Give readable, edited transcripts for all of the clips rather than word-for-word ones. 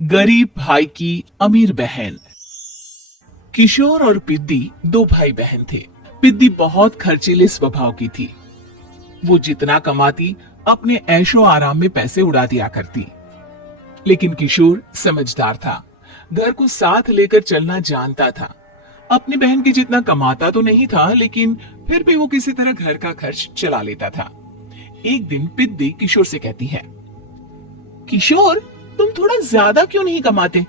गरीब भाई की अमीर बहन। किशोर और पिद्दी दो भाई बहन थे। पिद्दी बहुत खर्चीले स्वभाव की थी। वो जितना कमाती अपने ऐशो आराम में पैसे उड़ा दिया करती। लेकिन किशोर समझदार था, घर को साथ लेकर चलना जानता था। अपनी बहन के जितना कमाता तो नहीं था, लेकिन फिर भी वो किसी तरह घर का खर्च चला लेता था। एक दिन पिद्दी किशोर से कहती है, किशोर, तुम थोड़ा ज्यादा क्यों नहीं कमाते?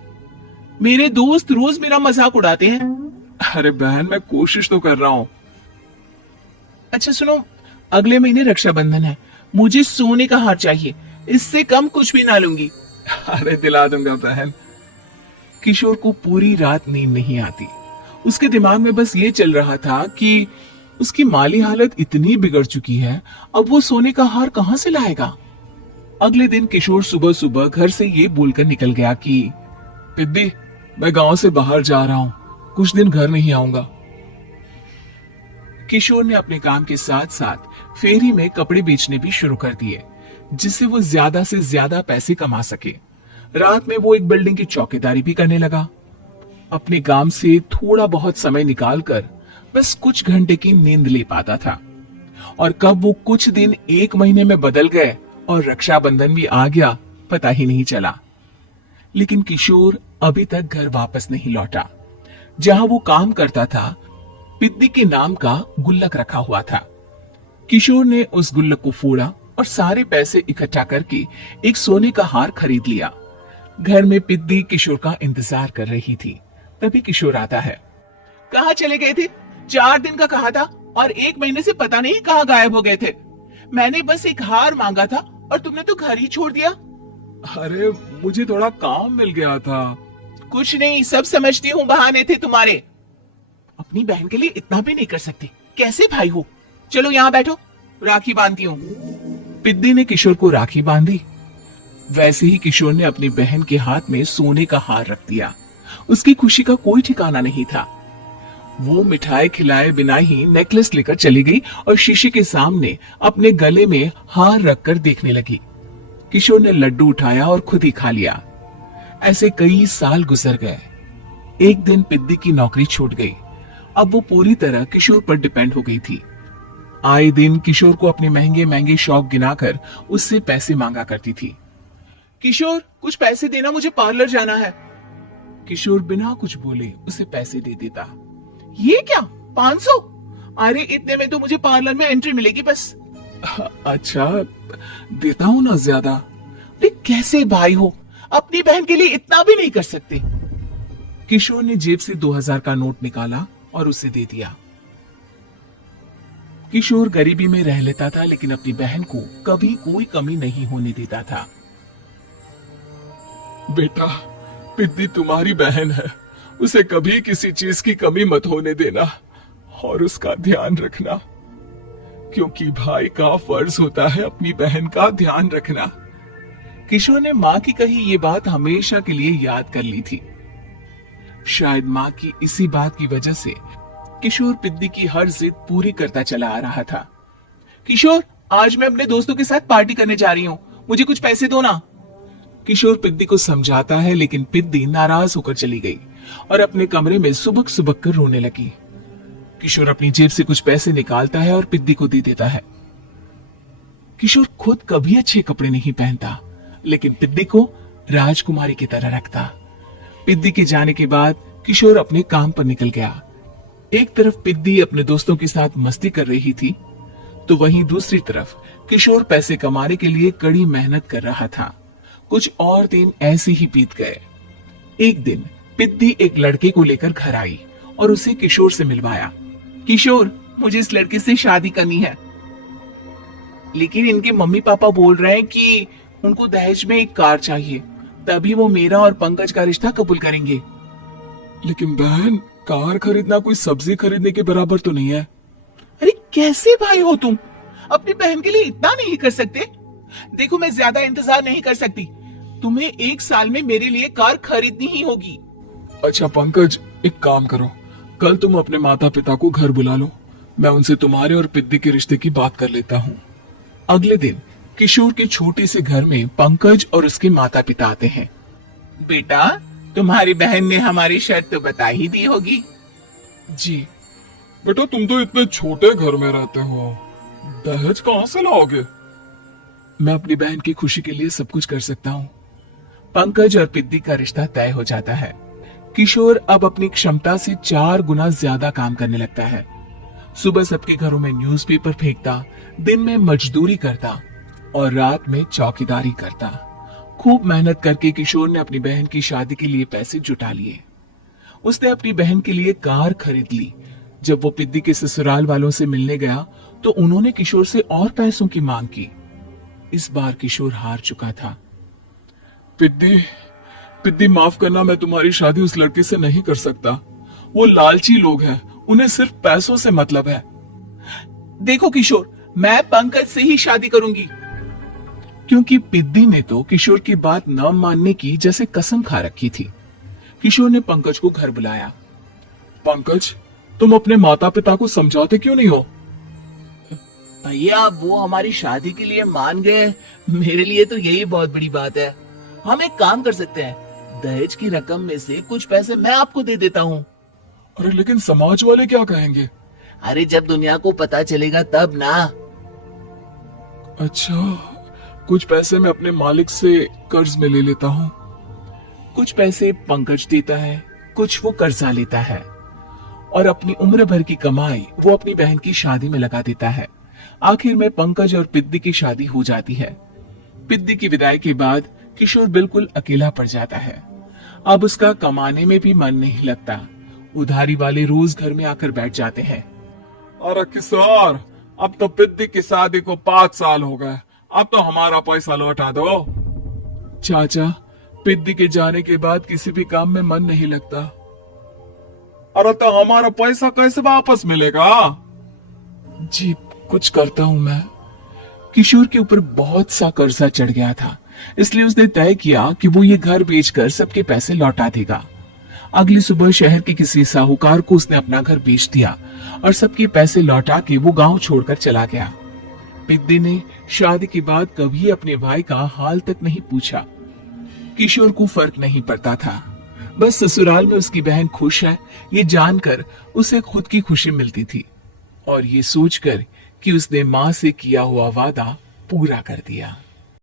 मेरे दोस्त रोज मेरा मजाक उड़ाते हैं। अरे बहन, मैं कोशिश तो कर रहा हूँ। अच्छा सुनो, अगले महीने रक्षाबंधन है, मुझे सोने का हार चाहिए, इससे कम कुछ भी ना लूंगी। अरे दिला दूंगा बहन। किशोर को पूरी रात नींद नहीं आती। उसके दिमाग में बस ये चल रहा था कि उसकी माली हालत इतनी बिगड़ चुकी है, अब वो सोने का हार कहां से लाएगा। अगले दिन किशोर सुबह सुबह घर से ये बोलकर निकल गया कि पिद्दी, मैं गांव से बाहर जा रहा हूँ, कुछ दिन घर नहीं आऊंगा। किशोर ने अपने काम के साथ साथ फेरी में कपड़े बेचने भी शुरू कर दिए, जिससे वो ज्यादा से ज्यादा पैसे कमा सके। रात में वो एक बिल्डिंग की चौकीदारी भी करने लगा। अपने काम से थोड़ा बहुत समय निकालकर बस कुछ घंटे की नींद ले पाता था। और कब वो कुछ दिन एक महीने में बदल गए और रक्षाबंधन भी आ गया, पता ही नहीं चला। लेकिन किशोर अभी तक घर वापस नहीं लौटा। जहां वो काम करता था, पिद्दी के नाम का गुल्लक रखा हुआ था। किशोर ने उस गुल्लक को फोड़ा और सारे पैसे इकट्ठा करके एक सोने का हार खरीद लिया। घर में पिद्दी किशोर का इंतजार कर रही थी। तभी किशोर आता है। कहाँ चले गए थे? 4 दिन का कहा था और 1 महीने से पता नहीं कहाँ गायब हो गए थे। मैंने बस एक हार मांगा था और तुमने तो घर ही छोड़ दिया। अरे मुझे थोड़ा काम मिल गया था। कुछ नहीं, सब समझती हूँ, बहाने थे तुम्हारे। अपनी बहन के लिए इतना भी नहीं कर सकती, कैसे भाई हो? चलो यहाँ बैठो, राखी बांधती हूँ। पिद्दी ने किशोर को राखी बांधी। वैसे ही किशोर ने अपनी बहन के हाथ में सोने का हार रख दिया। उसकी खुशी का कोई ठिकाना नहीं था। वो मिठाई खिलाए बिना ही नेकलेस लेकर चली गई और शीशे के सामने अपने गले में हार रखकर देखने लगी। किशोर ने लड्डू उठाया और खुद ही खा लिया। ऐसे कई साल गुजर गए। एक दिन पिद्दी की नौकरी छूट गई। अब वो पूरी तरह किशोर पर डिपेंड हो गई थी। आए दिन किशोर को अपने महंगे महंगे शौक गिनाकर उससे पैसे मांगा करती थी। किशोर, कुछ पैसे देना, मुझे पार्लर जाना है। किशोर बिना कुछ बोले उसे पैसे दे देता। ये क्या, 500? अरे इतने में तो मुझे पार्लर में एंट्री मिलेगी बस। अच्छा, देता हूँ ना ज्यादा। अरे कैसे भाई हो, अपनी बहन के लिए इतना भी नहीं कर सकते। किशोर ने जेब से 2000 का नोट निकाला और उसे दे दिया। किशोर गरीबी में रह लेता था, लेकिन अपनी बहन को कभी कोई कमी नहीं होने देता था। बेटा, पिद्दी तुम्हारी बहन है, उसे कभी किसी चीज की कमी मत होने देना और उसका ध्यान रखना, क्योंकि भाई का फर्ज होता है अपनी बहन का ध्यान रखना। किशोर ने माँ की कही ये बात हमेशा के लिए याद कर ली थी। शायद माँ की इसी बात की वजह से किशोर पिद्दी की हर जिद पूरी करता चला आ रहा था। किशोर, आज मैं अपने दोस्तों के साथ पार्टी करने जा रही हूँ, मुझे कुछ पैसे दो ना। किशोर पिद्दी को समझाता है, लेकिन पिद्दी नाराज होकर चली गई और अपने कमरे में सुबक सुबक कर रोने लगी। किशोर अपनी जेब से कुछ पैसे निकालता है और पिद्दी को दे देता है। किशोर खुद कभी अच्छे कपड़े नहीं पहनता, लेकिन पिद्दी को राजकुमारी की तरह रखता। पिद्दी के जाने के बाद किशोर अपने काम पर निकल गया। एक तरफ पिद्दी अपने दोस्तों के साथ मस्ती कर रही थी, तो वहीं दूसरी तरफ किशोर पैसे कमाने के लिए कड़ी मेहनत कर रहा था। कुछ और दिन ऐसे ही बीत गए। एक दिन पिद्दी एक लड़के को लेकर घर आई और उसे किशोर से मिलवाया। किशोर, मुझे इस लड़के से शादी करनी है, लेकिन इनके मम्मी पापा बोल रहे हैं कि उनको दहेज में एक कार चाहिए, तभी वो मेरा और पंकज का रिश्ता कबूल करेंगे। लेकिन बहन, कार खरीदना कोई सब्जी खरीदने के बराबर तो नहीं है। अरे कैसे भाई हो तुम, अपनी बहन के लिए इतना नहीं कर सकते? देखो, मैं ज्यादा इंतजार नहीं कर सकती, तुम्हें 1 साल में मेरे लिए कार खरीदनी ही होगी। अच्छा पंकज, एक काम करो, कल तुम अपने माता पिता को घर बुला लो, मैं उनसे तुम्हारे और पिद्दी के रिश्ते की बात कर लेता हूँ। अगले दिन किशोर के छोटे से घर में पंकज और उसके माता पिता आते हैं। बेटा, तुम्हारी बहन ने हमारी शर्त तो बता ही दी होगी। जी। बेटा, तुम तो इतने छोटे घर में रहते हो, दहेज कहां से लाओगे? मैं अपनी बहन की खुशी के लिए सब कुछ कर सकता हूँ। पंकज और पिद्दी का रिश्ता तय हो जाता है। किशोर अब अपनी क्षमता से 4 गुना ज्यादा काम करने लगता है। सुबह सबके घरों में न्यूज़पेपर फेंकता, दिन में मजदूरी करता और रात में चौकीदारी करता। खूब मेहनत करके किशोर ने अपनी बहन की शादी के लिए पैसे जुटा लिए। उसने अपनी बहन के लिए कार खरीद ली। जब वो पिद्दी के ससुराल वालों से मिलने गया तो उन्होंने किशोर से और पैसों की मांग की। इस बार किशोर हार चुका था। पिद्दी माफ करना, मैं तुम्हारी शादी उस लड़के से नहीं कर सकता। वो लालची लोग हैं, उन्हें सिर्फ पैसों से मतलब है। देखो किशोर, मैं पंकज से ही शादी करूंगी। क्योंकि पिद्दी ने तो किशोर की बात न मानने की जैसे कसम खा रखी थी। किशोर ने पंकज को घर बुलाया। पंकज, तुम अपने माता पिता को समझाते क्यों नहीं हो? भैया, वो हमारी शादी के लिए मान गए, मेरे लिए तो यही बहुत बड़ी बात है। हम एक काम कर सकते हैं, दहेज की रकम में से कुछ पैसे मैं आपको दे देता हूँ। अरे लेकिन समाज वाले क्या कहेंगे? अरे जब दुनिया को पता चलेगा तब ना। अच्छा, कुछ पैसे मैं अपने मालिक से कर्ज में ले लेता हूँ। कुछ पैसे पंकज देता है, कुछ वो कर्जा लेता है और अपनी उम्र भर की कमाई वो अपनी बहन की शादी में लगा देता है। आखिर में पंकज और पिद्दी की शादी हो जाती है। पिद्दी की विदाई के बाद किशोर बिल्कुल अकेला पड़ जाता है। अब उसका कमाने में भी मन नहीं लगता। उधारी वाले रोज घर में आकर बैठ जाते हैं। अरे किशोर, अब तो पिद्दी की शादी को 5 साल हो गए, अब तो हमारा पैसा लौटा दो। चाचा, पिद्दी के जाने के बाद किसी भी काम में मन नहीं लगता। अरे तो हमारा पैसा कैसे वापस मिलेगा? जी, कुछ करता हूं मैं। किशोर के ऊपर बहुत सा कर्जा चढ़ गया था, इसलिए उसने तय किया कि वो ये घर बेचकर सबके पैसे लौटा देगा। अगली सुबह शहर के किसी साहूकार को उसने अपना घर बेच दिया और सबके पैसे लौटा के वो गांव छोड़कर चला गया। पिद्दी ने शादी के बाद कभी अपने भाई का हाल तक नहीं पूछा। किशोर को फर्क नहीं पड़ता था, बस ससुराल में उसकी बहन खुश है ये जानकर उसे खुद की खुशी मिलती थी और ये सोचकर कि उसने मां से किया हुआ वादा पूरा कर दिया।